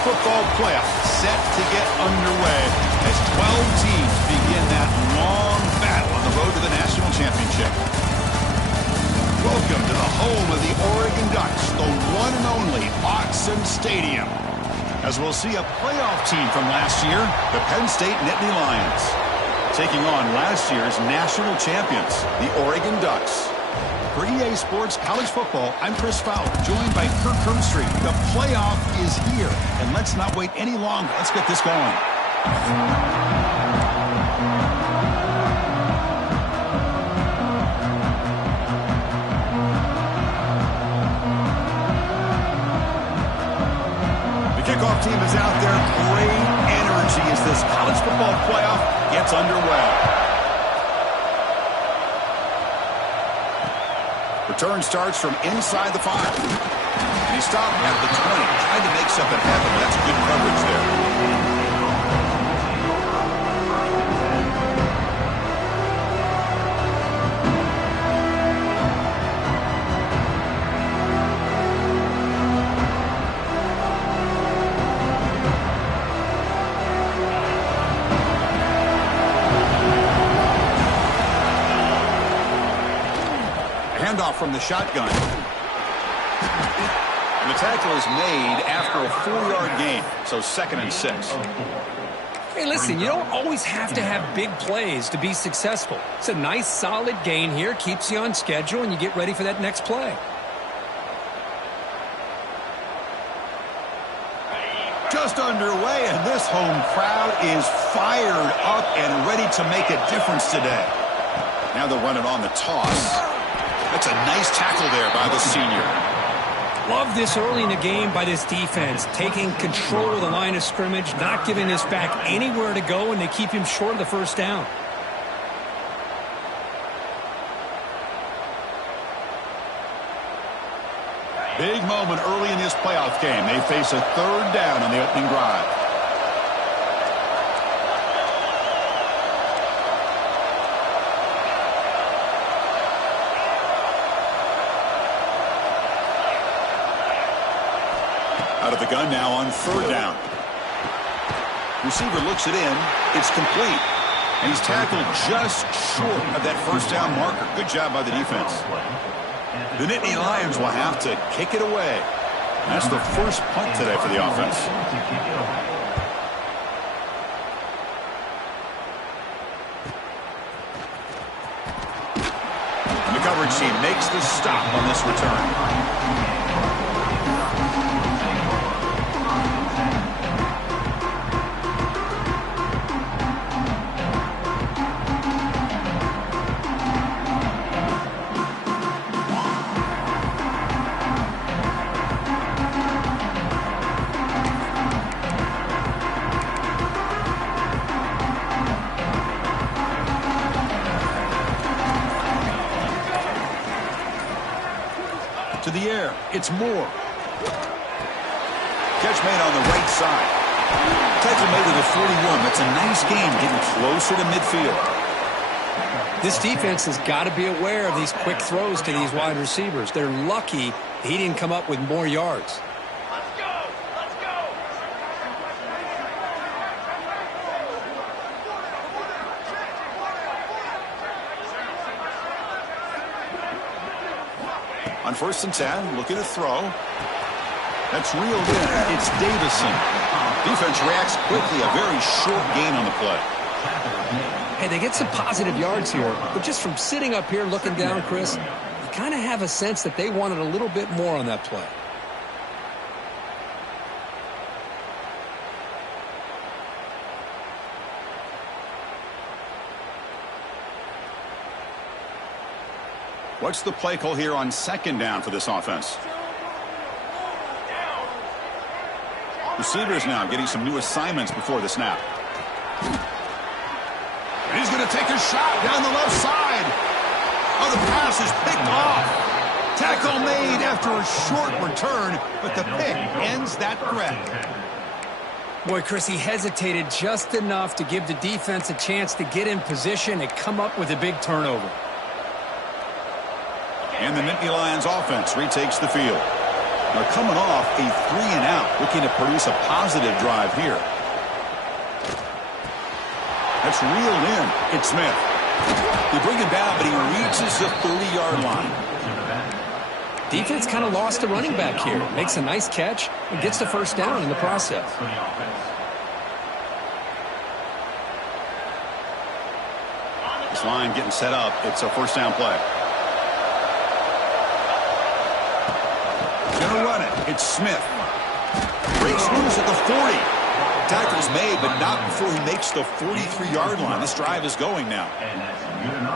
football playoff set to get underway as 12 teams begin that long battle on the road to the national championship. Welcome to the home of the Oregon Ducks, the one and only Autzen Stadium. As we'll see a playoff team from last year, the Penn State Nittany Lions, taking on last year's national champions, the Oregon Ducks. For EA Sports College Football, I'm Chris Fowler, joined by Kirk Herbstreit. The playoff is here, and let's not wait any longer. Let's get this going. The kickoff team is out there. Great energy as this college football playoff gets underway. Return starts from inside the 5. And he stopped at the 20. Tried to make something happen, but that's good coverage there. Handoff from the shotgun. And the tackle is made after a 4-yard gain, so 2nd and 6. Hey, listen, you don't always have to have big plays to be successful. It's a nice, solid gain here, keeps you on schedule, and you get ready for that next play. Just underway, and this home crowd is fired up and ready to make a difference today. Now they'll run it on the toss. That's a nice tackle there by the senior. Love this early in the game by this defense, taking control of the line of scrimmage, not giving this back anywhere to go, and they keep him short of the first down. Big moment early in this playoff game. They face a 3rd down on the opening drive. Out of the gun now on 3rd down. Receiver looks it in. It's complete. And he's tackled just short of that first down marker. Good job by the defense. The Nittany Lions will have to kick it away. That's the first punt today for the offense. And the coverage team makes the stop on this return. To the air, it's Moore. Catch made on the right side. Tackle made to the 41. That's a nice gain, getting closer to midfield. This defense has got to be aware of these quick throws to these wide receivers. They're lucky he didn't come up with more yards. Let's go! Let's go! On 1st and 10, looking to throw. That's reeled in. It's Davison. Defense reacts quickly. A very short gain on the play. Hey, they get some positive yards here, but just from sitting up here looking down, Chris, you kind of have a sense that they wanted a little bit more on that play. What's the play call here on 2nd down for this offense? Receivers now getting some new assignments before the snap. And he's going to take a shot down the left side. Oh, the pass is picked off. Tackle made after a short return, but the pick ends that threat. Boy, Chris, he hesitated just enough to give the defense a chance to get in position and come up with a big turnover. And the Nittany Lions offense retakes the field. Now coming off a 3-and-out, looking to produce a positive drive here. That's reeled in. It's Smith. They bring him down, but he reaches the 30-yard line. Defense kind of lost the running back here. Makes a nice catch and gets the first down in the process. This line getting set up. It's a first down play. Gonna run it. It's Smith. Breaks loose at the 40. Tackle's made, but not before he makes the 43-yard line. This drive is going now.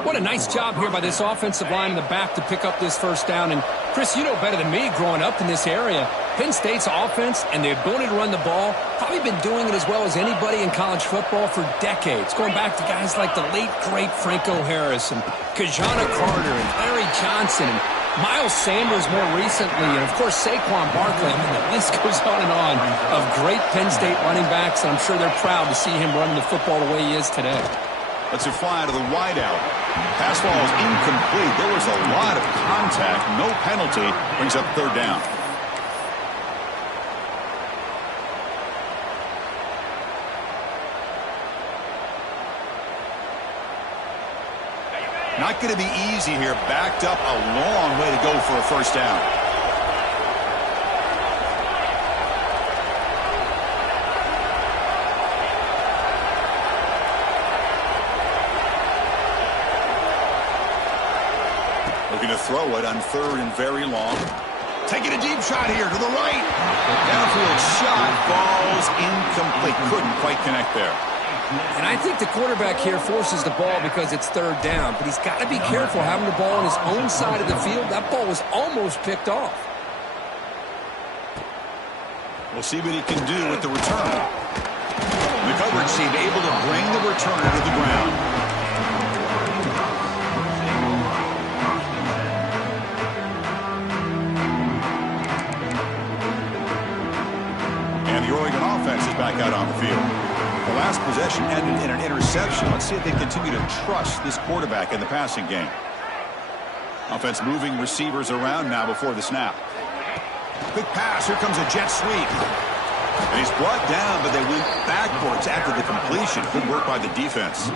What a nice job here by this offensive line in the back to pick up this first down. And, Chris, you know better than me growing up in this area, Penn State's offense and the ability to run the ball, probably been doing it as well as anybody in college football for decades, going back to guys like the late, great Franco Harris and Kajana Carter and Larry Johnson and Miles Sanders more recently, and, of course, Saquon Barkley. I mean, the list goes on of great Penn State running backs, and I'm sure they're proud to see him running the football the way he is today. Let's fly to the wideout. Pass ball is incomplete. There was a lot of contact. No penalty. Brings up third down. Not going to be easy here. Backed up a long way to go for a first down. Looking to throw it on third and very long. Taking a deep shot here to the right. Downfield shot falls incomplete. Couldn't quite connect there. And I think the quarterback here forces the ball because it's third down. But he's got to be careful having the ball on his own side of the field. That ball was almost picked off. We'll see what he can do with the return. The coverage team able to bring the returner to the ground. And the Oregon offense is back out on the field. The last possession ended in an interception. Let's see if they continue to trust this quarterback in the passing game. Offense moving receivers around now before the snap. Quick pass. Here comes a jet sweep. And he's brought down, but they went backwards after the completion. Good work by the defense.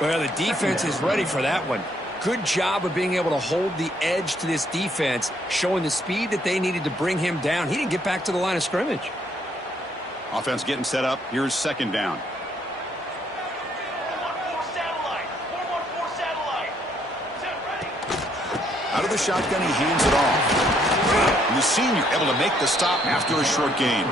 Well, the defense is ready for that one. Good job of being able to hold the edge to this defense, showing the speed that they needed to bring him down. He didn't get back to the line of scrimmage. Offense getting set up. Here's second down. 4-1-4 satellite. 4-1-4 satellite. Set ready. Out of the shotgun, he hands it off. And the senior able to make the stop after a short gain.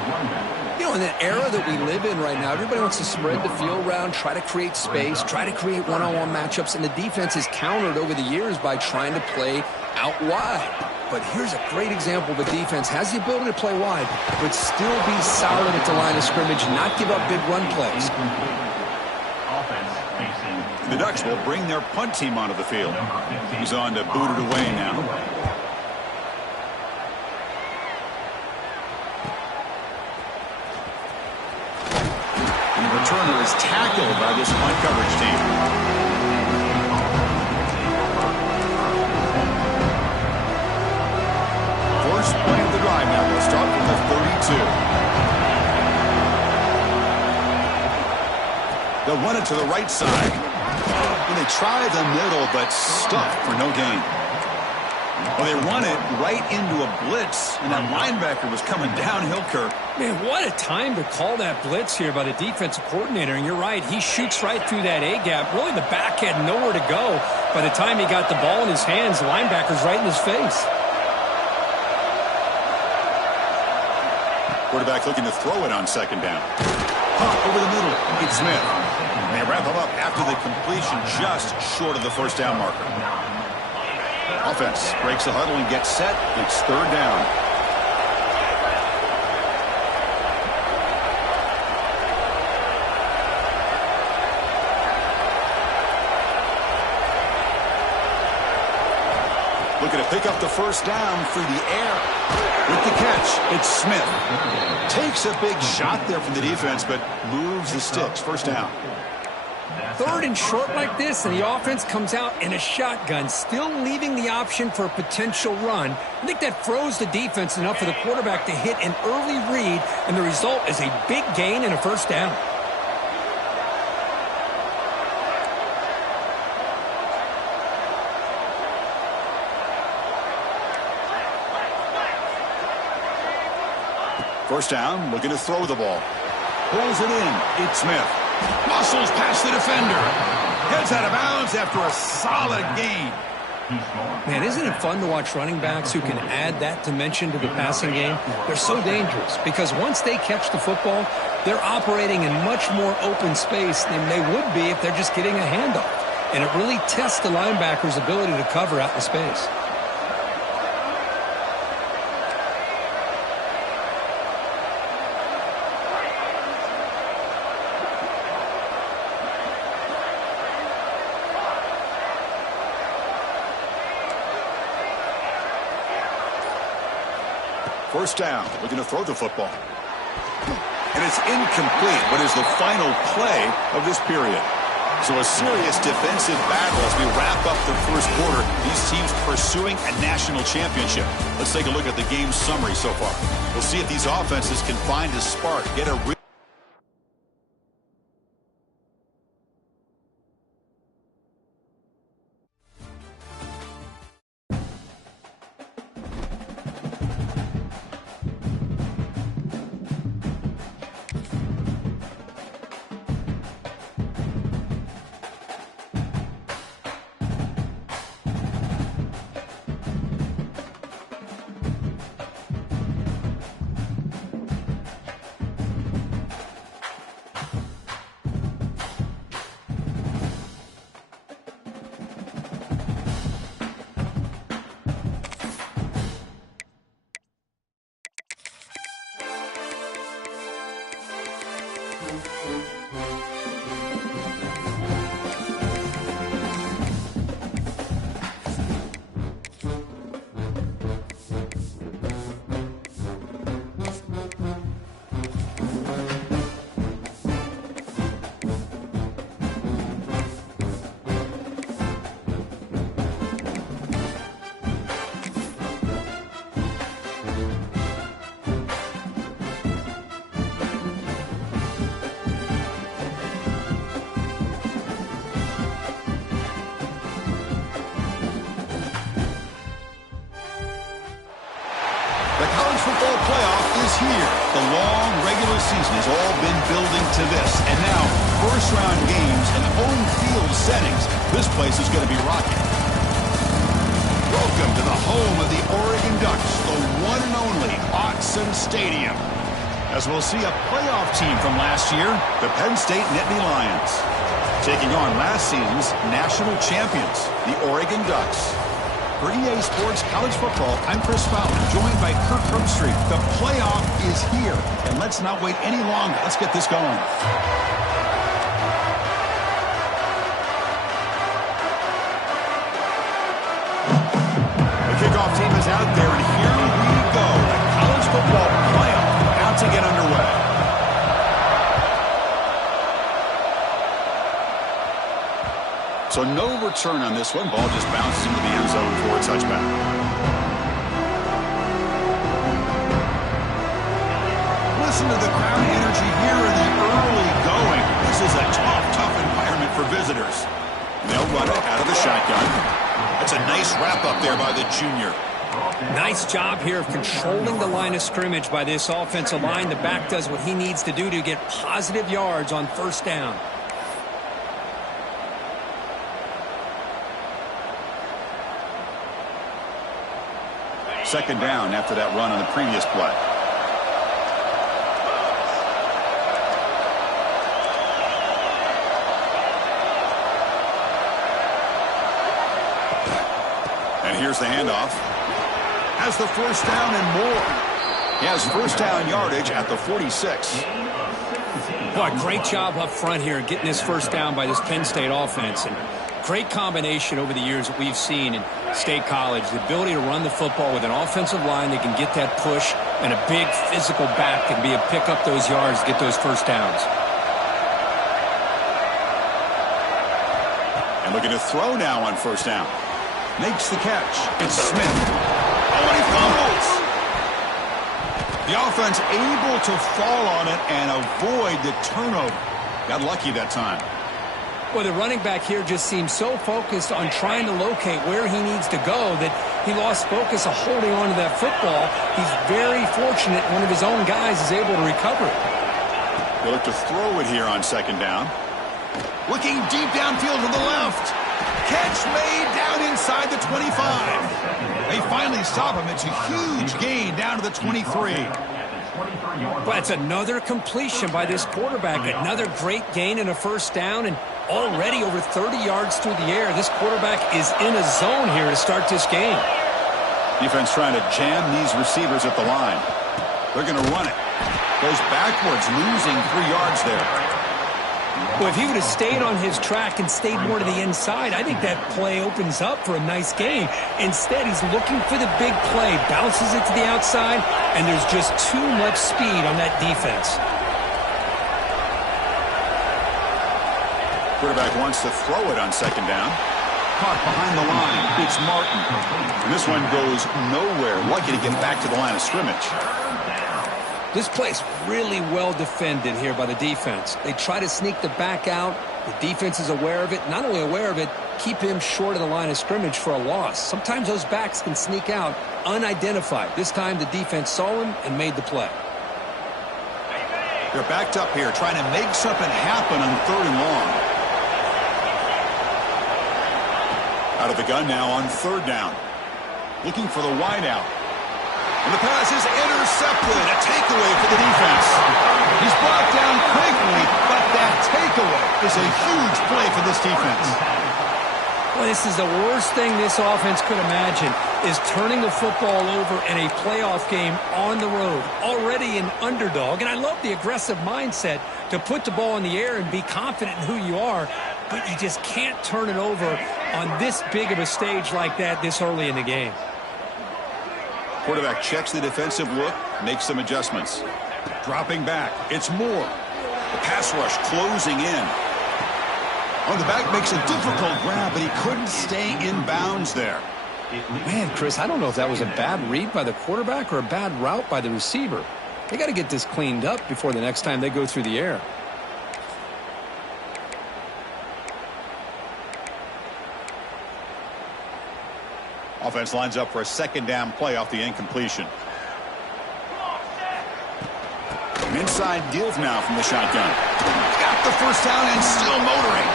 You know, in that era that we live in right now, everybody wants to spread the field around, try to create space, try to create one-on-one matchups, and the defense is countered over the years by trying to play out wide. But here's a great example of a defense has the ability to play wide, but still be solid at the line of scrimmage, not give up big run plays. The Ducks will bring their punt team onto the field. He's on to boot it away now. And the returner is tackled by this punt coverage team. First play of the drive now. We'll start from the 32. They'll run it to the right side. And they try the middle, but stuck for no gain. Well, they run it right into a blitz, and that linebacker was coming downhill, Kirk. Man, what a time to call that blitz here by the defensive coordinator. And you're right, he shoots right through that A-gap. Really, the back had nowhere to go. By the time he got the ball in his hands, the linebacker's right in his face. Quarterback looking to throw it on second down. Pump over the middle. It's Smith. And they wrap him up after the completion just short of the first down marker. Offense breaks the huddle and gets set. It's third down. Looking to pick up the first down through the air. With the catch, it's Smith. Takes a big shot there from the defense, but moves the sticks. First down. Third and short like this, and the offense comes out in a shotgun, still leaving the option for a potential run. I think that froze the defense enough for the quarterback to hit an early read, and the result is a big gain and a first down. First down, looking to throw the ball. Pulls it in. It's Smith. Muscles past the defender. Heads out of bounds after a solid gain. Man, isn't it fun to watch running backs who can add that dimension to the passing game? They're so dangerous because once they catch the football, they're operating in much more open space than they would be if they're just getting a handoff. And it really tests the linebacker's ability to cover out in space. First down, looking to throw the football. And it's incomplete, but is the final play of this period. So a serious defensive battle as we wrap up the first quarter. These teams pursuing a national championship. Let's take a look at the game summary so far. We'll see if these offenses can find a spark, get a football playoff is here. The long regular season has all been building to this. And now, first-round games and home field settings. This place is going to be rocking. Welcome to the home of the Oregon Ducks, the one and only Ncaa Stadium. As we'll see a playoff team from last year, the Penn State Nittany Lions, taking on last season's national champions, the Oregon Ducks. For EA Sports College Football, I'm Chris Fowler, joined by Kirk Herbstreit. The playoff is here, and let's not wait any longer. Let's get this going. The kickoff team is out there, and here we go. The college football playoff about to get underway. So no return on this one. Ball just bounces into the end zone for a touchback. Listen to the crowd energy here in the early going. This is a tough environment for visitors. They'll run it out of the shotgun. That's a nice wrap up there by the junior. Nice job here of controlling the line of scrimmage by this offensive line. The back does what he needs to do to get positive yards on first down. Second down after that run on the previous play. And here's the handoff. Has the first down and more. He has first down yardage at the 46. Boy, great job up front here getting this first down by this Penn State offense. And great combination over the years that we've seen in State College. The ability to run the football with an offensive line that can get that push and a big physical back that can be able to pick up those yards, get those first downs. Looking to throw now on first down. Makes the catch. It's Smith. Oh, and he fumbles. The offense able to fall on it and avoid the turnover. Got lucky that time. Well, the running back here just seems so focused on trying to locate where he needs to go that he lost focus of holding on to that football. He's very fortunate one of his own guys is able to recover it. They look to throw it here on second down. Looking deep downfield to the left. Catch made down inside the 25. They finally stop him. It's a huge gain down to the 23. But it's another completion by this quarterback. Another great gain and a first down, and already over 30 yards through the air. This quarterback is in a zone here to start this game. Defense trying to jam these receivers at the line. They're going to run it. Goes backwards, losing 3 yards there. Well, if he would have stayed on his track and stayed more to the inside, I think that play opens up for a nice game. Instead, he's looking for the big play, bounces it to the outside, and there's just too much speed on that defense. Quarterback wants to throw it on second down. Caught behind the line. It's Martin. And this one goes nowhere. Lucky to get back to the line of scrimmage. This play's really well defended here by the defense. They try to sneak the back out. The defense is aware of it. Not only aware of it, keep him short of the line of scrimmage for a loss. Sometimes those backs can sneak out unidentified. This time the defense saw him and made the play. They're backed up here trying to make something happen on third and long. Out of the gun now on third down. Looking for the wideout. And the pass is intercepted. A takeaway for the defense. He's brought down quickly, but that takeaway is a huge play for this defense. Well, this is the worst thing this offense could imagine, is turning the football over in a playoff game on the road. Already an underdog, and I love the aggressive mindset to put the ball in the air and be confident in who you are, but you just can't turn it over on this big of a stage like that this early in the game. Quarterback checks the defensive look, makes some adjustments. Dropping back, it's Moore. The pass rush closing in. On the back makes a difficult grab, but he couldn't stay in bounds there. Man, Chris, I don't know if that was a bad read by the quarterback or a bad route by the receiver. They got to get this cleaned up before the next time they go through the air. Offense lines up for a second down play off the incompletion. An inside deal now from the shotgun. Got the first down and still motoring.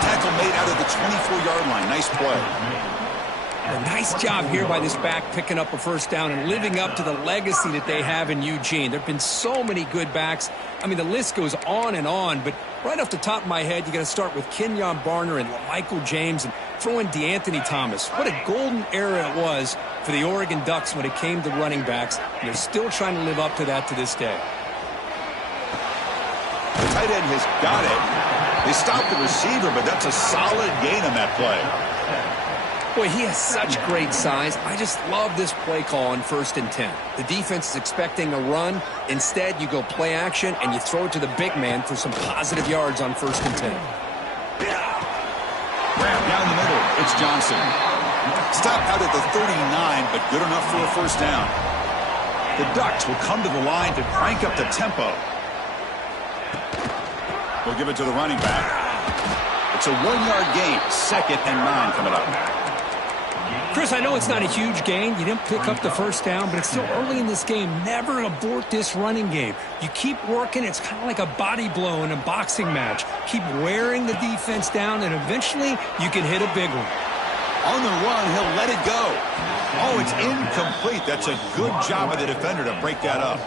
Tackle made out of the 24-yard line. Nice play. A nice job here by this back picking up a first down and living up to the legacy that they have in Eugene. There have been so many good backs. I mean, the list goes on, but right off the top of my head, you got to start with Kenyon Barner and Michael James and throw in DeAnthony Thomas. What a golden era it was for the Oregon Ducks when it came to running backs. And they're still trying to live up to that to this day. The tight end has got it. They stopped the receiver, but that's a solid gain on that play. Boy, he has such great size. I just love this play call on 1st and 10. The defense is expecting a run. Instead, you go play action, and you throw it to the big man for some positive yards on 1st and 10. Grab down the middle. It's Johnson. Stop out at the 39, but good enough for a first down. The Ducks will come to the line to crank up the tempo. They'll give it to the running back. It's a 1-yard gain. 2nd and 9 coming up. Chris, I know it's not a huge gain. You didn't pick up the first down, but it's still early in this game. Never abort this running game. You keep working. It's kind of like a body blow in a boxing match. Keep wearing the defense down, and eventually you can hit a big one. On the run, he'll let it go. Oh, it's incomplete. That's a good job of the defender to break that up.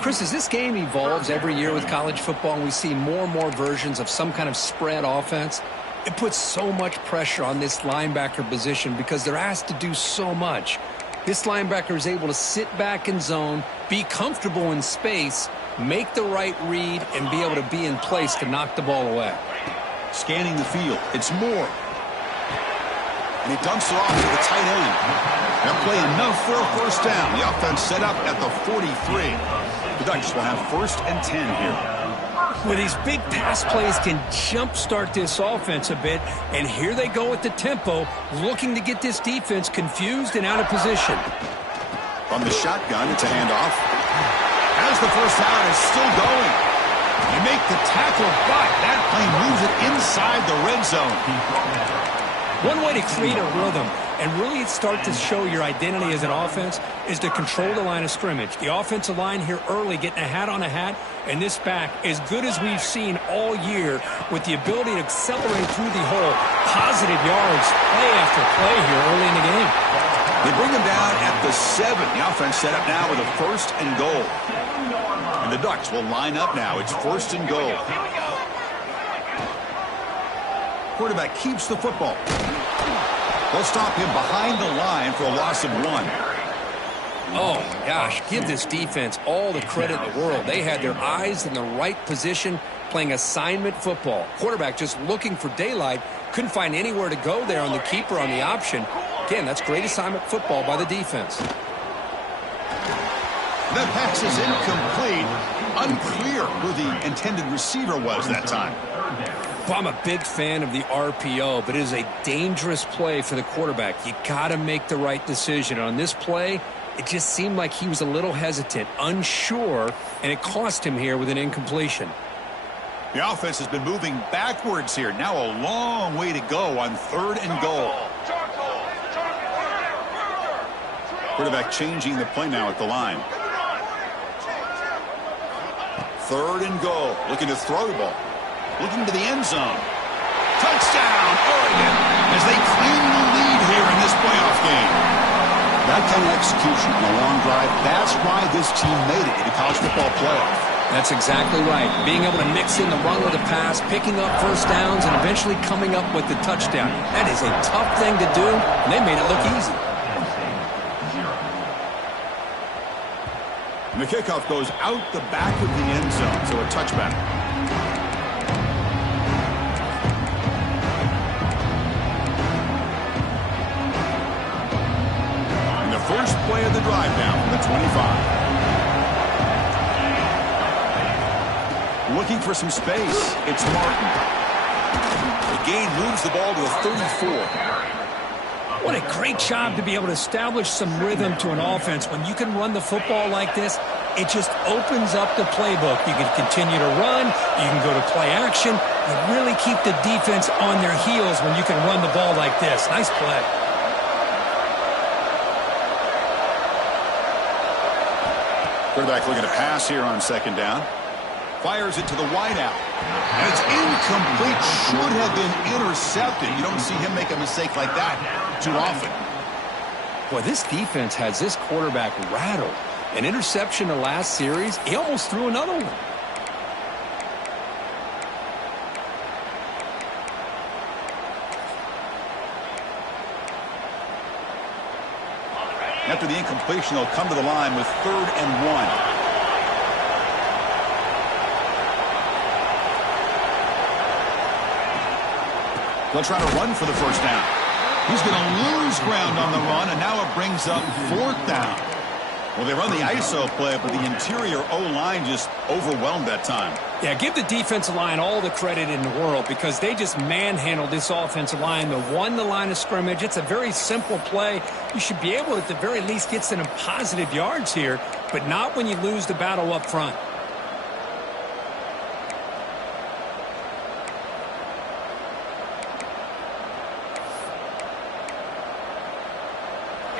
Chris, as this game evolves every year with college football and we see more and more versions of some kind of spread offense, it puts so much pressure on this linebacker position because they're asked to do so much. This linebacker is able to sit back in zone, be comfortable in space, make the right read, and be able to be in place to knock the ball away. Scanning the field. It's Moore. And he dumps it off to the tight end. They'll play enough for a first down. The offense set up at the 43. The Ducks will have 1st and 10 here. Well, these big pass plays can jumpstart this offense a bit, and here they go at the tempo, looking to get this defense confused and out of position. From the shotgun, it's a handoff. As the first down is still going. You make the tackle, but that play moves it inside the red zone. One way to create a rhythm and really start to show your identity as an offense is to control the line of scrimmage. The offensive line here early getting a hat on a hat, and this back as good as we've seen all year with the ability to accelerate through the hole. Positive yards, play after play here early in the game. They bring them down at the 7. The offense set up now with a 1st and goal. And the Ducks will line up now. It's 1st and goal. Quarterback keeps the football. They'll stop him behind the line for a loss of 1. Oh, my gosh, give this defense all the credit in the world. They had their eyes in the right position playing assignment football. Quarterback just looking for daylight. Couldn't find anywhere to go there on the keeper on the option. Again, that's great assignment football by the defense. The pass is incomplete. Unclear who the intended receiver was that time. Well, I'm a big fan of the RPO, but it is a dangerous play for the quarterback. You got to make the right decision. On this play, it just seemed like he was a little hesitant, unsure, and it cost him here with an incompletion. The offense has been moving backwards here. Now a long way to go on 3rd and goal. Quarterback changing the play now at the line. 3rd and goal. Looking to throw the ball. Looking to the end zone. Touchdown, Oregon, as they claim the lead here in this playoff game. That kind of execution on a long drive, that's why this team made it in the college football playoff. That's exactly right. Being able to mix in the run with the pass, picking up first downs, and eventually coming up with the touchdown. That is a tough thing to do, and they made it look easy. And the kickoff goes out the back of the end zone, so a touchback. And the first play of the drive now from the 25. Looking for some space. It's Martin. The gain moves the ball to the 34. What a great job to be able to establish some rhythm to an offense. When you can run the football like this, it just opens up the playbook. You can continue to run. You can go to play action. You really keep the defense on their heels when you can run the ball like this. Nice play. Quarterback looking to pass here on 2nd down. Fires it to the wideout. And it's incomplete. Should have been intercepted. You don't see him make a mistake like that too often. Boy, this defense has this quarterback rattled. An interception the last series. He almost threw another one. After the incompletion, they'll come to the line with 3rd and 1. They'll try to run for the first down. He's going to lose ground on the run, and now it brings up 4th down. Well, they run the ISO play, but the interior O-line just overwhelmed that time. Yeah, give the defensive line all the credit in the world because they just manhandled this offensive line. They won the line of scrimmage. It's a very simple play. You should be able to, at the very least, get some positive yards here, but not when you lose the battle up front.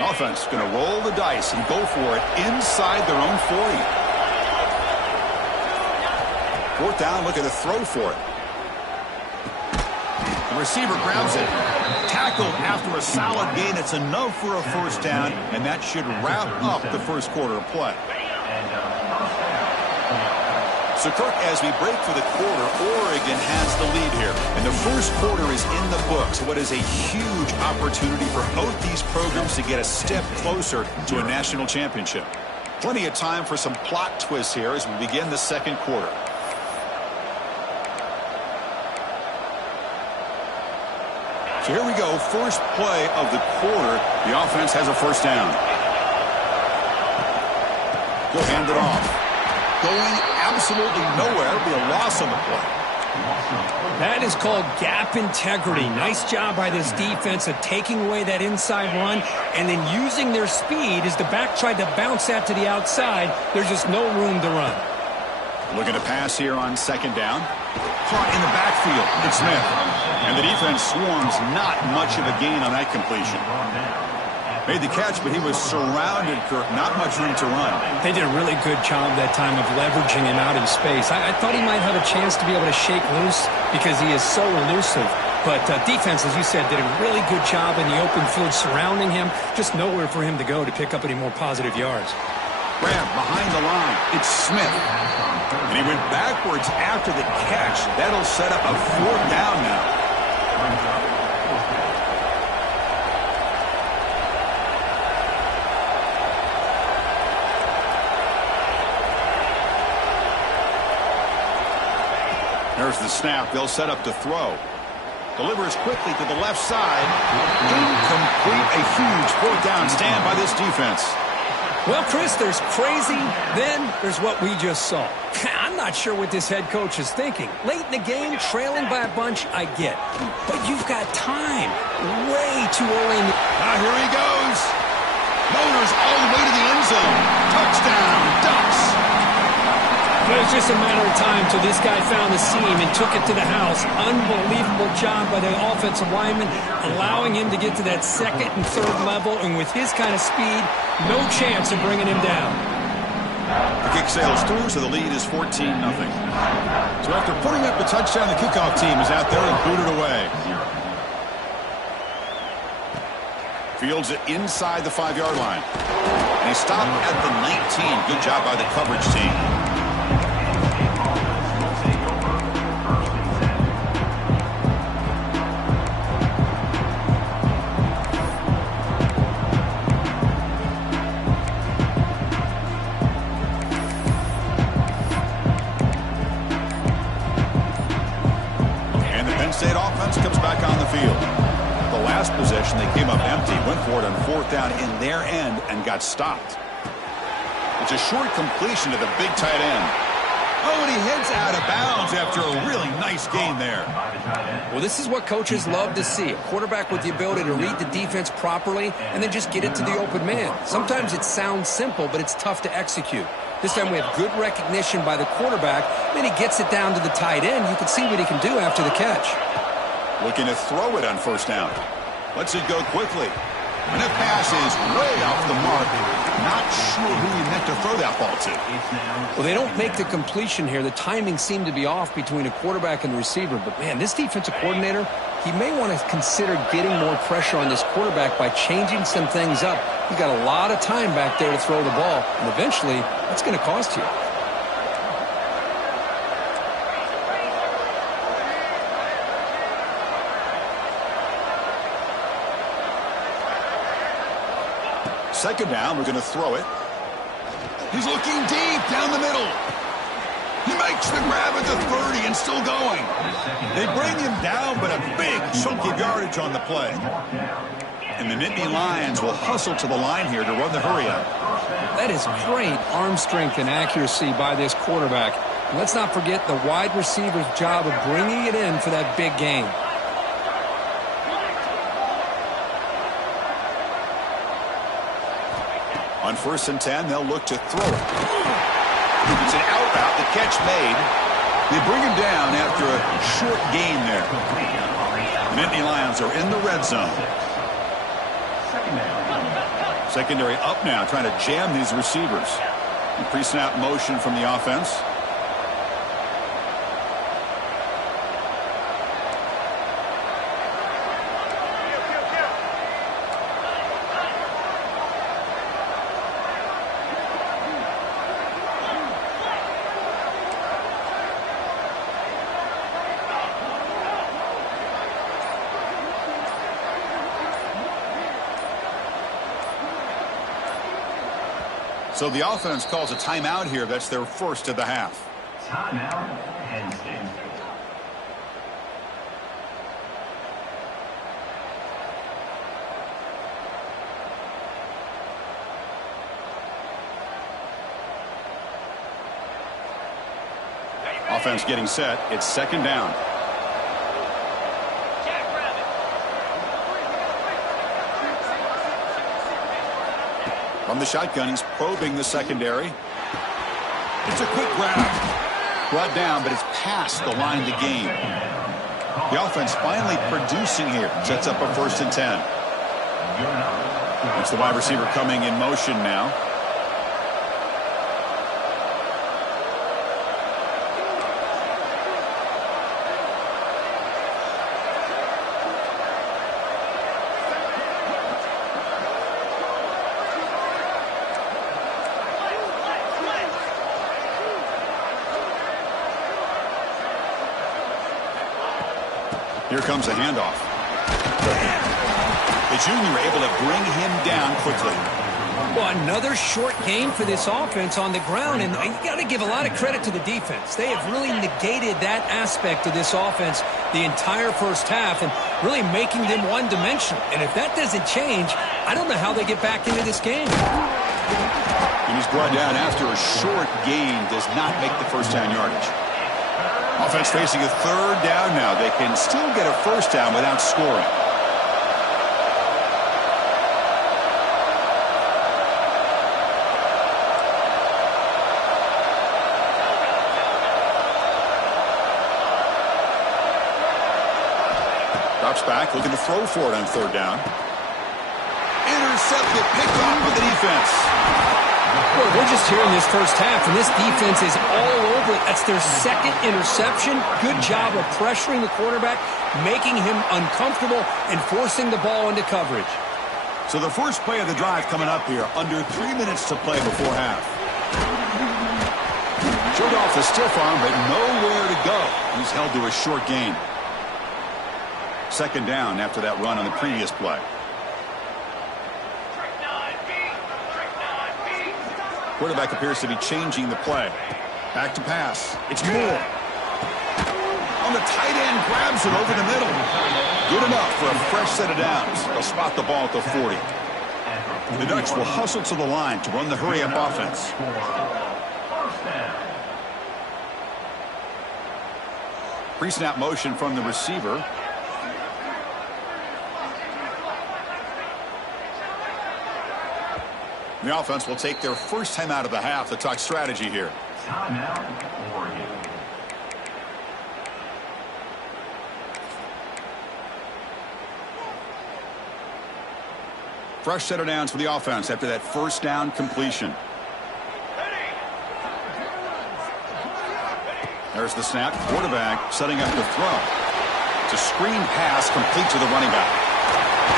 Offense going to roll the dice and go for it inside their own 40. 4th down, looking to throw for it. The receiver grabs it. Tackled after a solid gain. It's enough for a first down, and that should wrap up the first quarter of play. So, Kirk, as we break for the quarter, Oregon has the lead here. And the first quarter is in the books. What is a huge opportunity for both these programs to get a step closer to a national championship. Plenty of time for some plot twists here as we begin the second quarter. So here we go. First play of the quarter. The offense has a first down. He'll hand it off. going absolutely nowhere. It'll be a loss on the play. That is called gap integrity. Nice job by this defense of taking away that inside run and then using their speed as the back tried to bounce that to the outside. There's just no room to run. Looking to pass here on second down. Caught in the backfield. It's Smith. And the defense swarms. Not much of a gain on that completion. Made the catch, but he was surrounded, Kirk. Not much room to run. They did a really good job that time of leveraging him out in space. I thought he might have a chance to be able to shake loose because he is so elusive. But defense, as you said, did a really good job in the open field surrounding him. Just nowhere for him to go to pick up any more positive yards. Grab behind the line. It's Smith. And he went backwards after the catch. That'll set up a fourth down now. There's the snap. They'll set up to throw. Delivers quickly to the left side. Incomplete. A huge fourth down stand by this defense. Well, Chris, there's crazy, then there's what we just saw. I'm not sure what this head coach is thinking. Late in the game, trailing by a bunch, I get. But you've got time. Way too early in the... Here he goes. Motors all the way to the end zone. Touchdown, Ducks. It was just a matter of time till this guy found the seam and took it to the house. Unbelievable job by the offensive lineman, allowing him to get to that second and third level, and with his kind of speed, no chance of bringing him down. The kick sails through, so the lead is 14-0. So after putting up the touchdown, the kickoff team is out there and booted away. Fields it inside the 5-yard line. And he stopped at the 19. Good job by the coverage team. State offense comes back on the field. The last possession, they came up empty, went for it on fourth down in their end and got stopped. It's a short completion to the big tight end. Oh, and he heads out of bounds after a really nice gain there. Well, this is what coaches love to see. A quarterback with the ability to read the defense properly and then just get it to the open man. Sometimes it sounds simple, but it's tough to execute. This time we have good recognition by the quarterback. Then he gets it down to the tight end. You can see what he can do after the catch. Looking to throw it on first down. Lets it go quickly. And that pass is way off the mark. Not sure who he meant to throw that ball to. Well, they don't make the completion here. The timing seemed to be off between a quarterback and the receiver. But, man, this defensive coordinator, he may want to consider getting more pressure on this quarterback by changing some things up. He's got a lot of time back there to throw the ball. And eventually, that's going to cost you. Second down, we're going to throw it. He's looking deep down the middle. He makes the grab at the 30 and still going. They bring him down, but a big chunk of yardage on the play. And the Nittany Lions will hustle to the line here to run the hurry up. That is great arm strength and accuracy by this quarterback. And let's not forget the wide receiver's job of bringing it in for that big gain. On 1st and 10, they'll look to throw it. It's an out route, the catch made. They bring him down after a short gain there. The Nittany Lions are in the red zone. Secondary up now, trying to jam these receivers. Pre-snap motion from the offense. So the offense calls a timeout here. That's their first of the half. Timeout, Penn State. Offense getting set. It's second down. Jackrabbit. From the shotgun, he's probing the secondary. It's a quick grab. Brought down, but it's past the line to gain. The offense finally producing here. Sets up a 1st and 10. It's the wide receiver coming in motion now. Here comes a handoff. The junior able to bring him down quickly. Well, another short game for this offense on the ground, and you got to give a lot of credit to the defense. They have really negated that aspect of this offense the entire first half and really making them one-dimensional. And if that doesn't change, I don't know how they get back into this game. And he's brought down after a short gain. Does not make the first down yardage. Offense facing a 3rd down now. They can still get a 1st down without scoring. Drops back, looking to throw for it on 3rd down. Intercepted, picked off with the defense. Well, we're just here in this first half, and this defense is all over it. That's their 2nd interception. Good job of pressuring the quarterback, making him uncomfortable, and forcing the ball into coverage. So the first play of the drive coming up here. Under 3 minutes to play before half. Showed off the stiff arm, but nowhere to go. He's held to a short gain. 2nd down after that run on the previous play. Quarterback appears to be changing the play. Back to pass. It's Moore. On the tight end, grabs it over the middle. Good enough for a fresh set of downs. They'll spot the ball at the 40. The Ducks will hustle to the line to run the hurry-up offense. Pre-snap motion from the receiver. The offense will take their first time out of the half to talk strategy here. Fresh set of downs for the offense after that 1st down completion. There's the snap. Quarterback setting up the throw. It's a screen pass complete to the running back.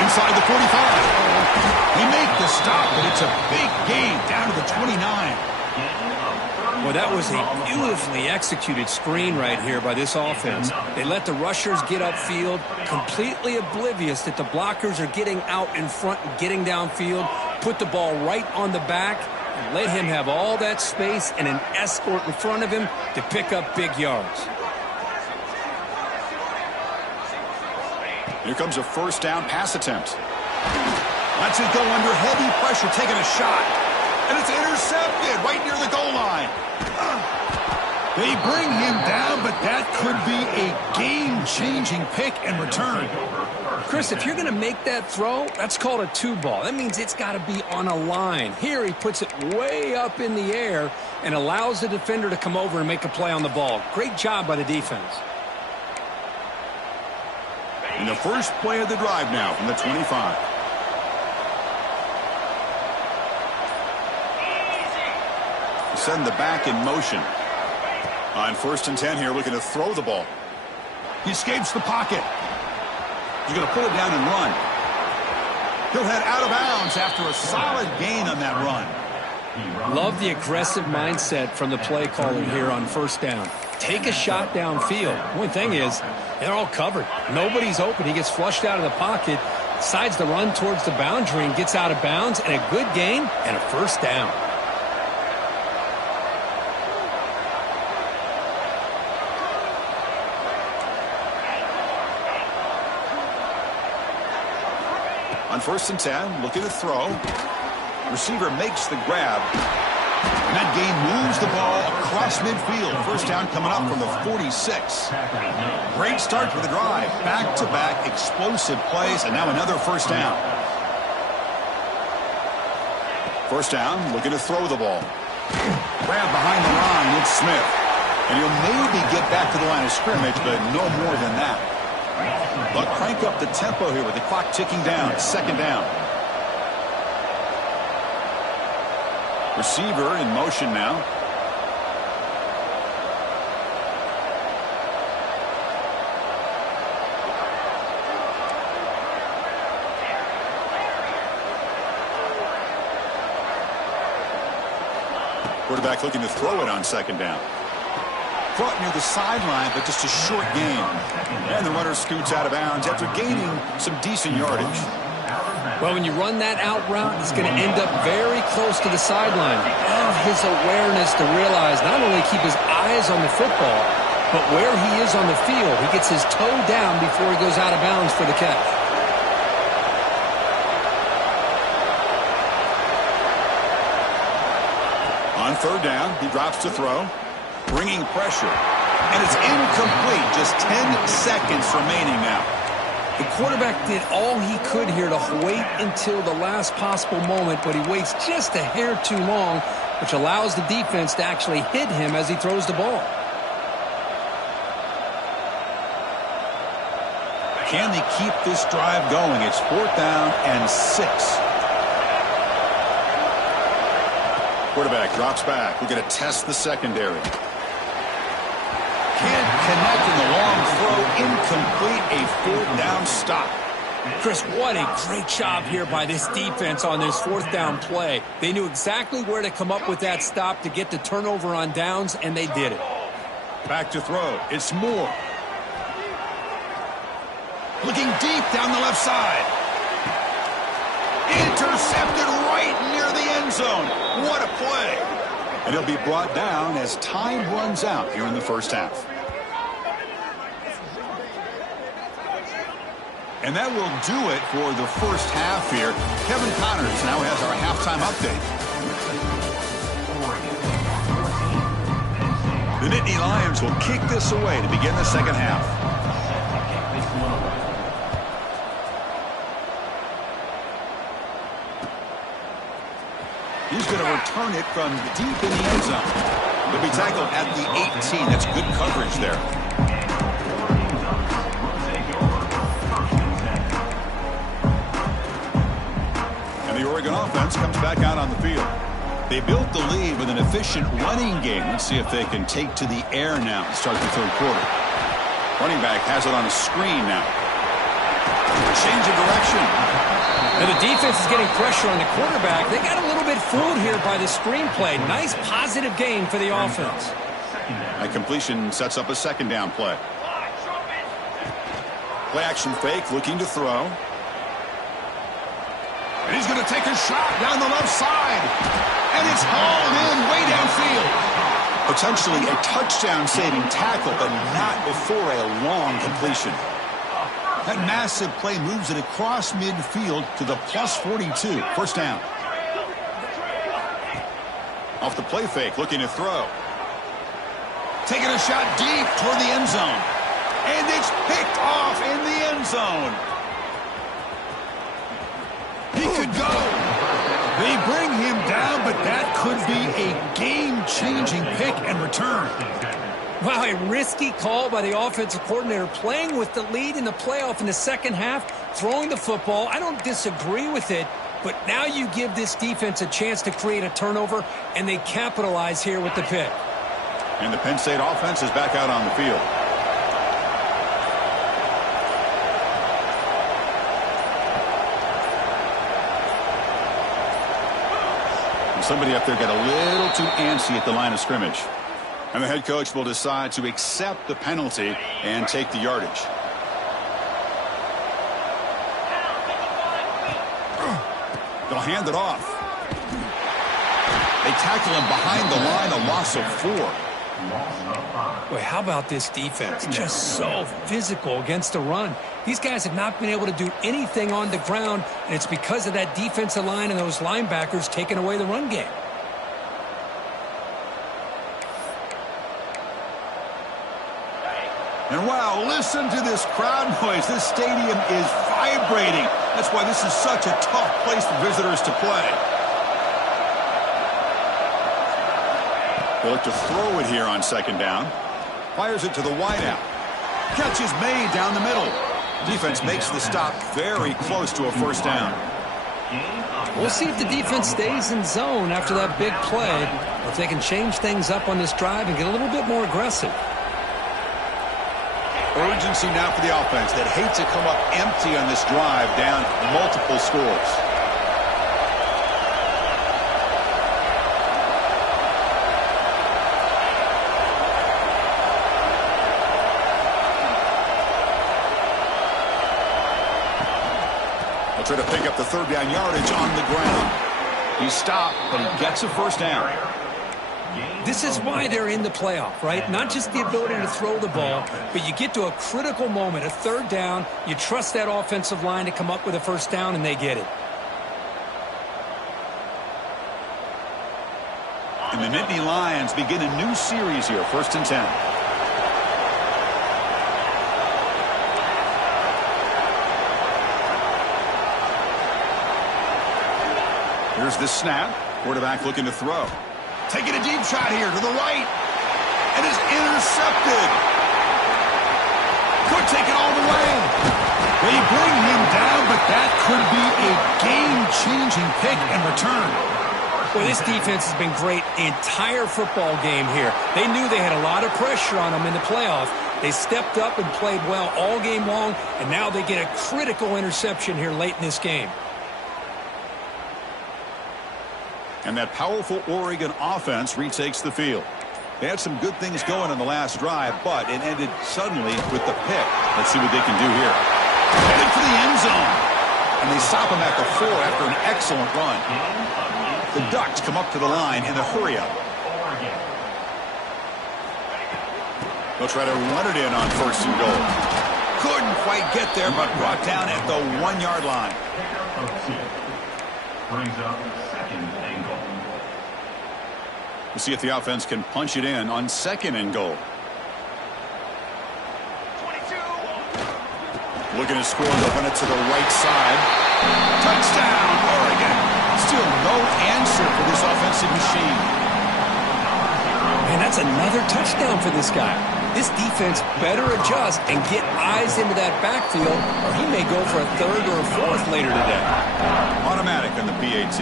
Inside the 45. They make the stop, but it's a big gain down to the 29. Well, that was a beautifully executed screen right here by this offense. They let the rushers get upfield, completely oblivious that the blockers are getting out in front and getting downfield, put the ball right on the back, and let him have all that space and an escort in front of him to pick up big yards. Here comes a 1st down pass attempt. Lets it go under heavy pressure, taking a shot. And it's intercepted right near the goal line. They bring him down, but that could be a game-changing pick and return. Chris, if you're going to make that throw, that's called a 2-ball. That means it's got to be on a line. Here he puts it way up in the air and allows the defender to come over and make a play on the ball. Great job by the defense. In the first play of the drive now from the 25. Send the back in motion. On 1st and 10 here, looking to throw the ball. He escapes the pocket. He's going to pull it down and run. He'll head out of bounds after a solid gain on that run. Love the aggressive mindset from the play caller here on 1st down. Take a shot downfield. One thing is, they're all covered. Nobody's open. He gets flushed out of the pocket, decides to run towards the boundary and gets out of bounds, and a good gain and a 1st down. On 1st and 10, looking to throw. Receiver makes the grab. And that game moves the ball across midfield. First down coming up from the 46. Great start for the drive. Back-to-back explosive plays, and now another first down. First down, looking to throw the ball. Grab behind the line, it's Smith. And he'll maybe get back to the line of scrimmage, but no more than that. But crank up the tempo here with the clock ticking down. Second down. Receiver in motion now. Quarterback looking to throw it on second down. Caught near the sideline, but just a short gain. And the runner scoots out of bounds after gaining some decent yardage. Well, when you run that out route, it's going to end up very close to the sideline. Love his awareness to realize not only keep his eyes on the football, but where he is on the field. He gets his toe down before he goes out of bounds for the catch. On third down, he drops to throw, bringing pressure. And it's incomplete. Just 10 seconds remaining now. The quarterback did all he could here to wait until the last possible moment, but he waits just a hair too long, which allows the defense to actually hit him as he throws the ball. Can they keep this drive going? It's fourth down and 6. Quarterback drops back. We're going to test the secondary. Can't connect in the long throw. Incomplete. A fourth down stop. Chris, what a great job here by this defense on this fourth down play. They knew exactly where to come up with that stop to get the turnover on downs, and they did it. Back to throw. It's Moore. Looking deep down the left side. Intercepted right near the end zone. What a play. And he'll be brought down as time runs out here in the first half. And that will do it for the first half here. Kevin Connors now has our halftime update. The Nittany Lions will kick this away to begin the second half. He's going to return it from deep in the end zone. He'll be tackled at the 18. That's good coverage there. And the Oregon offense comes back out on the field. They built the lead with an efficient running game. Let's see if they can take to the air now to start the third quarter. Running back has it on a screen now. Change of direction. And the defense is getting pressure on the quarterback. They got a little bit fooled here by the screenplay. Nice positive gain for the offense. A completion sets up a second down play. Play action fake, looking to throw. And he's going to take a shot down the left side. And it's hauled in way downfield. Potentially a touchdown-saving tackle, but not before a long completion. That massive play moves it across midfield to the plus 42. First down. Off the play fake, looking to throw. Taking a shot deep toward the end zone. And it's picked off in the end zone. He could go. They bring him down, but that could be a game-changing pick and return. Wow, a risky call by the offensive coordinator, playing with the lead in the playoff in the second half, throwing the football. I don't disagree with it, but now you give this defense a chance to create a turnover, and they capitalize here with the pick. And the Penn State offense is back out on the field. And somebody up there got a little too antsy at the line of scrimmage. And the head coach will decide to accept the penalty and take the yardage. They'll hand it off. They tackle him behind the line, a loss of 4. Boy, how about this defense? Just so physical against the run. These guys have not been able to do anything on the ground, and it's because of that defensive line and those linebackers taking away the run game. And wow, listen to this crowd noise. This stadium is vibrating. That's why this is such a tough place for visitors to play. They look to throw it here on second down. Fires it to the wideout. Catch is made down the middle. Defense makes the stop very close to a first down. We'll see if the defense stays in zone after that big play, or if they can change things up on this drive and get a little bit more aggressive. Urgency now for the offense that hates to come up empty on this drive, down multiple scores. They'll try to pick up the third down yardage on the ground. He's stopped, but he gets a first down. This is why they're in the playoff, right? Not just the ability to throw the ball, but you get to a critical moment, a third down, you trust that offensive line to come up with a first down, and they get it. And the Nittany Lions begin a new series here, 1st and 10. Here's the snap. Quarterback looking to throw. Taking a deep shot here to the right. And is intercepted. Could take it all the way. They bring him down, but that could be a game-changing pick and return. Well, this defense has been great the entire football game here. They knew they had a lot of pressure on them in the playoff. They stepped up and played well all game long, and now they get a critical interception here late in this game. And that powerful Oregon offense retakes the field. They had some good things going on the last drive, but it ended suddenly with the pick. Let's see what they can do here. Headed for the end zone. And they stop him at the 4 after an excellent run. The Ducks come up to the line in the hurry-up. They'll try to run it in on 1st and goal. Couldn't quite get there, but brought down at the 1-yard line. Brings up 2nd and goal. We'll see if the offense can punch it in on 2nd and goal. 22. Looking to score, they'll run it to the right side. Touchdown, Oregon. Still no answer for this offensive machine. Man, that's another touchdown for this guy. This defense better adjust and get eyes into that backfield, or he may go for a 3rd or a 4th later today. Automatic on the PAT.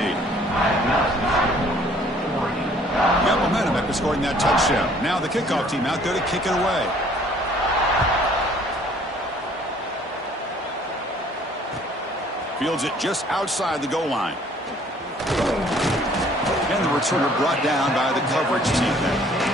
Got momentum after scoring that touchdown. Now the kickoff team out there to kick it away. Fields it just outside the goal line. And the returner brought down by the coverage team there.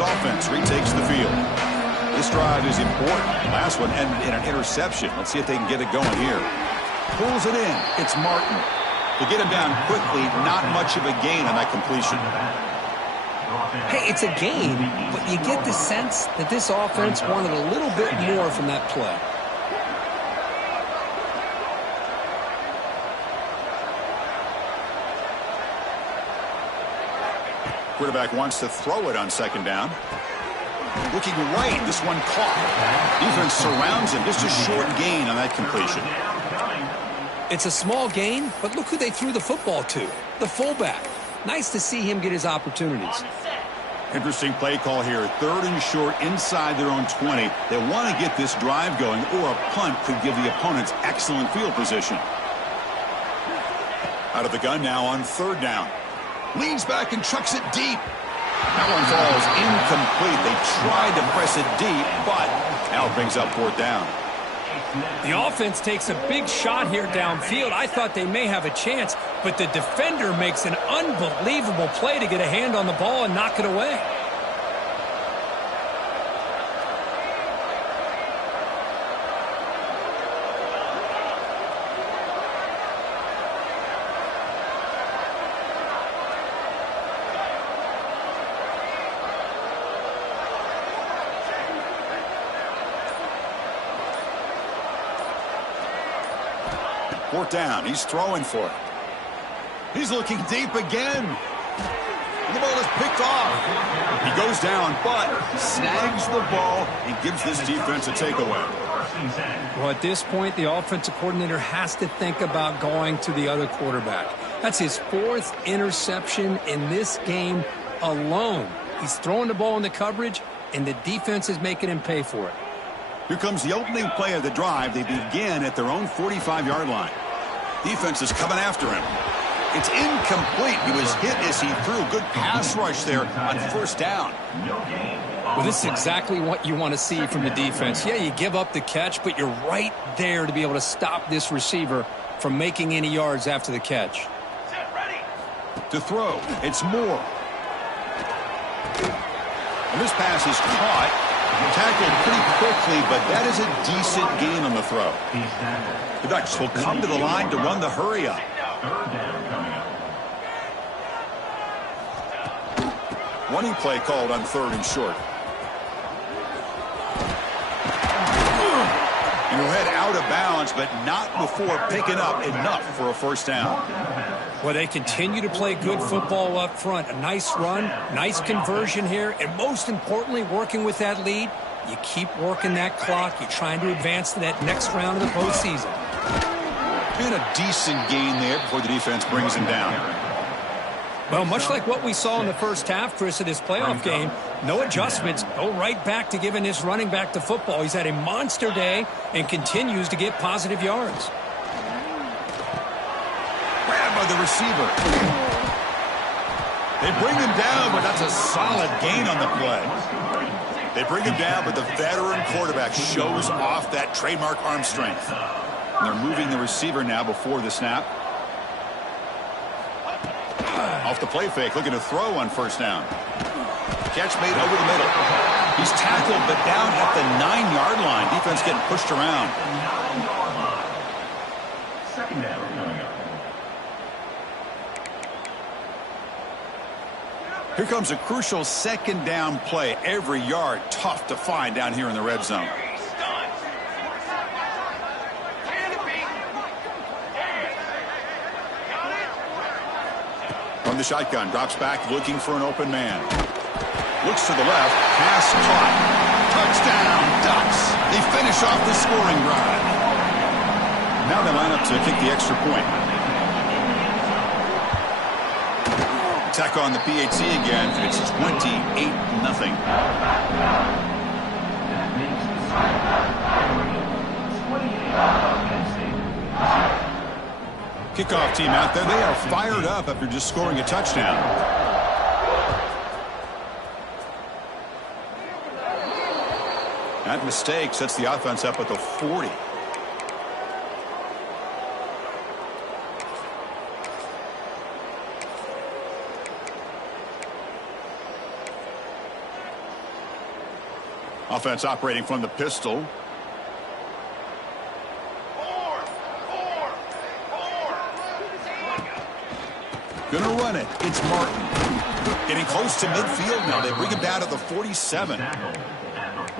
Offense retakes the field. This drive is important. Last one ended in an interception. Let's see if they can get it going here. Pulls it in. It's Martin. To get him down quickly, not much of a gain on that completion. Hey, it's a game, but you get the sense that this offense wanted a little bit more from that play. Quarterback wants to throw it on 2nd down. Looking right, this one caught. Defense surrounds him. Just a short gain on that completion. It's a small gain, but look who they threw the football to. The fullback. Nice to see him get his opportunities. Interesting play call here. 3rd and short inside their own 20. They want to get this drive going, or a punt could give the opponents excellent field position. Out of the gun now on 3rd down. Leans back and chucks it deep. That one falls incomplete. They tried to press it deep, but now it brings up 4th down. The offense takes a big shot here downfield. I thought they may have a chance, but the defender makes an unbelievable play to get a hand on the ball and knock it away. 4th down. He's throwing for it. He's looking deep again. And the ball is picked off. He goes down, but snags the ball and gives this defense a takeaway. Well, at this point, the offensive coordinator has to think about going to the other quarterback. That's his 4th interception in this game alone. He's throwing the ball in the coverage, and the defense is making him pay for it. Here comes the opening play of the drive. They begin at their own 45-yard line. Defense is coming after him. It's incomplete. He was hit as he threw. Good pass rush there on 1st down. Well, this is exactly what you want to see from the defense. Yeah, you give up the catch, but you're right there to be able to stop this receiver from making any yards after the catch. To throw, it's Moore. And this pass is caught, tackled pretty quickly, but that is a decent gain on the throw. The Ducks will come to the line to run the hurry up. 1 play called on 3rd and short. And he'll head out of bounds, but not before picking up enough for a 1st down. Well, they continue to play good football up front. A nice run, nice conversion here, and most importantly, working with that lead, you keep working that clock. You're trying to advance to that next round of the postseason. And a decent gain there before the defense brings him down. Well, much like what we saw in the first half, Chris, of this playoff game, no adjustments. Go right back to giving this running back to football. He's had a monster day and continues to get positive yards. Grab by the receiver. They bring him down, but that's a solid gain on the play. They bring him down, but the veteran quarterback shows off that trademark arm strength. And they're moving the receiver now before the snap. Off the play fake, looking to throw on 1st down. Catch made over the middle. He's tackled, but down at the 9-yard line. Defense getting pushed around. 2nd down coming up. Here comes a crucial 2nd down play. Every yard tough to find down here in the red zone. From the shotgun, drops back looking for an open man. Looks to the left, pass caught. Touchdown, Ducks. They finish off the scoring drive. Now they line up to kick the extra point. Attack on the PAT again, and it's 28-0. Kickoff team out there. They are fired up after just scoring a touchdown. That mistake sets the offense up at the 40. Offense operating from the pistol. Gonna run it. It's Martin. Getting close to midfield now. They bring him down to the 47.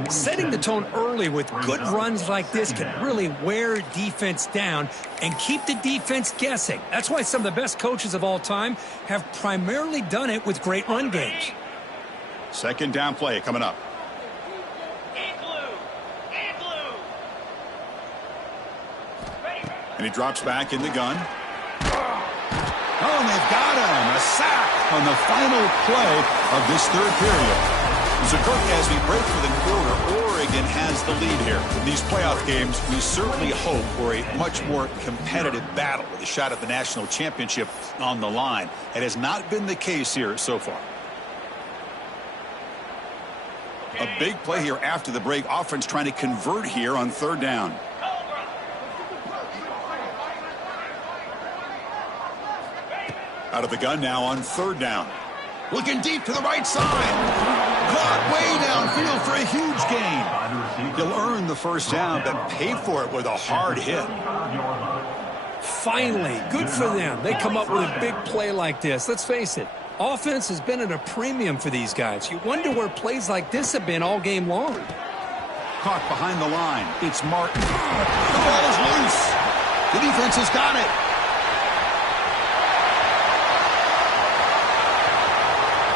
Setting the tone early with good runs like this can really wear defense down and keep the defense guessing. That's why some of the best coaches of all time have primarily done it with great run games. 2nd down play coming up. And he drops back in the gun. Oh, and they've got him. A sack on the final play of this 3rd period. So, Kirk, as we break for the quarter, Oregon has the lead here. In these playoff games, we certainly hope for a much more competitive battle with a shot at the national championship on the line. It has not been the case here so far. A big play here after the break. Offense trying to convert here on 3rd down. Out of the gun now on 3rd down. Looking deep to the right side. Caught way downfield for a huge gain. He'll earn the 1st down, but pay for it with a hard hit. Finally, good for them. They come up with a big play like this. Let's face it, offense has been at a premium for these guys. You wonder where plays like this have been all game long. Caught behind the line. It's Martin. The ball is loose. The defense has got it.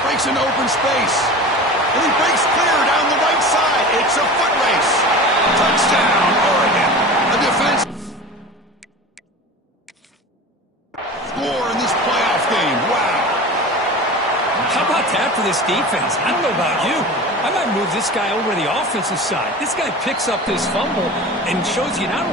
Breaks into open space. And he breaks clear down the right side. It's a foot race. Touchdown, Oregon. The defense score in this playoff game. Wow. How about that for this defense? I don't know about you. I might move this guy over to the offensive side. This guy picks up this fumble and shows you not only